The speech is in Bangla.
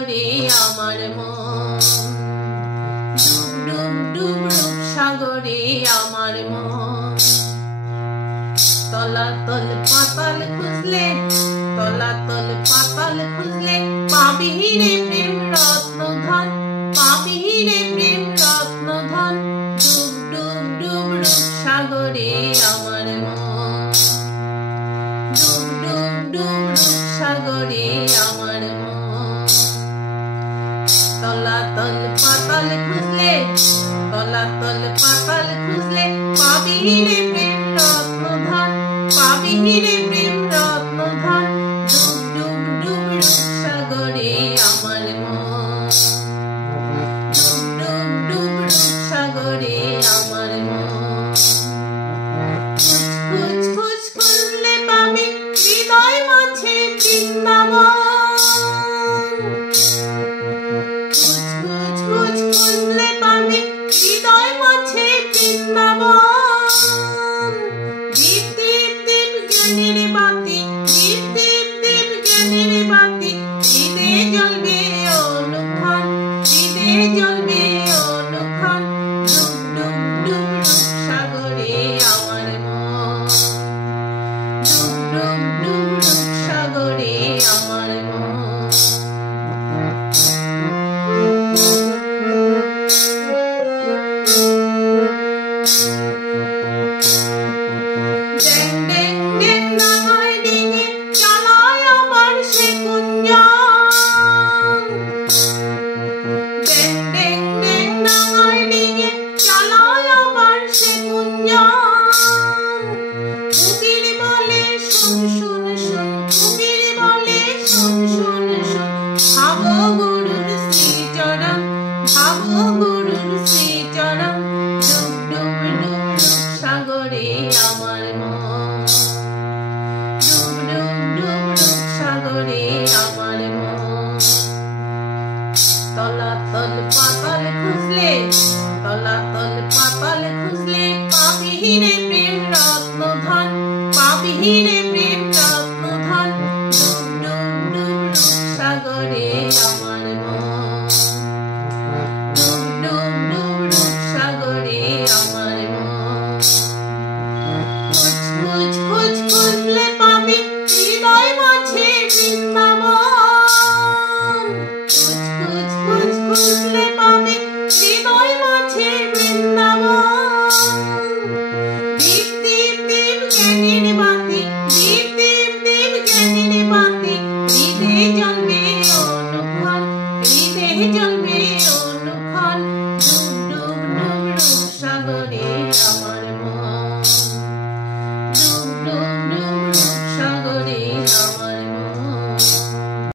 সাগরে আমার মন, ডুব ডুব ডুব রূপ সাগরে আমার মন। তলাতল পাতাল খুঁজলে, তলাতল পাতাল খুঁজলে পাবি রে প্রেম রত্ন ধন, পাবি রে প্রেম রত্ন ধন। ডুব ডুব ডুব রূপ সাগরে আমার মন, ডুব ডুব ডুব রূপ সাগরে আমার মন। তলাতল পাতাল খুঁজলে, তলাতল পাতাল খুঁজলে পাবি রে প্রেম রত্ন ধন, পাবি রে প্রেম রত্ন ধন। ডুব ডুব ডুব রূপ সাগরে আমার মন, ডুব ডুব ডুব রূপ সাগরে আমার মন। খুঁজ খুঁজ খুঁজলে পাবি হৃদয় মাঝে বৃন্দাবন, খুঁজ খুঁজ খুঁজ খুঁজলে পাবি হৃদয় মাঝে বৃন্দাবন। দীপ দীপ দীপ জ্ঞানের বাতি, দীপ দীপ দীপ জ্ঞানের বাতি, হৃদে জ্বলবে অনুক্ষণ, হৃদে জ্বলবে অনুক্ষণ। ডুব ডুব ডুব রূপ সাগরে আমার মন, ডুব ডুব ডুব রূপ সাগরে আমার মন। ড্যাং ড্যাং ড্যাং ডাঙায় ডিঙে চালায় আমার সে কুঞ্জন, ড্যাং ড্যাং ড্যাং ডাঙায় ডিঙে চালায় আমার সে কুঞ্জন। কবির বলে শোন শোন শোন, কবির বলে শোন শোন শোন। ভাবো গুরুর শ্রীচরণ, ভাবো গুরুর শ্রীচরণ। ডুব ডুব ডুব রূপ সাগরে আমার মন, ডুব ডুব ডুব রূপ সাগরে আমার মন। তলাতল পাতাল খুঁজলে, তলাতল